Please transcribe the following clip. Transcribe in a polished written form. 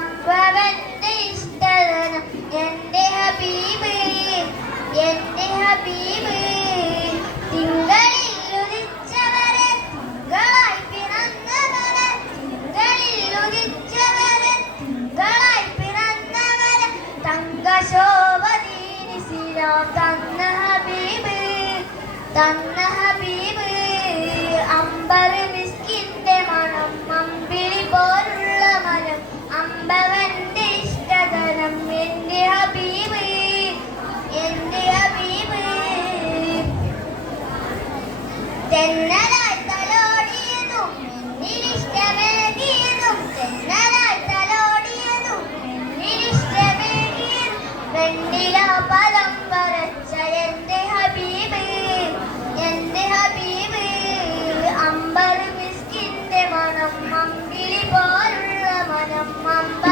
അമ്പവന്റെ ഇഷ്ടധനം എന്റെ ഹബീബ് എന്റെ ഹബീബ്. തിങ്കളിൽ ഉദിച്ചവരെ തിങ്കളായി പിറന്നവരെ തിങ്കളിൽ ഉദിച്ചവരെ തിങ്കളായി പിറന്നവരെ തങ്കശോഭദീനിസിലാം തന്ന ഹബീബ് തന്ന ഹബീബ്. അമ്പർ മിസ്കിന്റെ മണം അമ്പിളി പോലുള്ള മനം അമ്പവന്റെ ഇഷ്ടധനം എന്റെ ഹബീബ് എന്റെ ഹബീബ്. തെന്നലായി തലോടിയതും എന്നിലിഷ്ടമേകിയതും തെന്നലായി തലോടിയതും എന്നിലിഷ്ടമേകിയതും വെണ്ണില പദം വരച്ച എന്റെ ഹബീബ് എന്റെ ഹബീബ്. അമ്പർ മിസ്കിന്റെ മണം അമ്പിളി പോലുള്ള മനം അമ്പ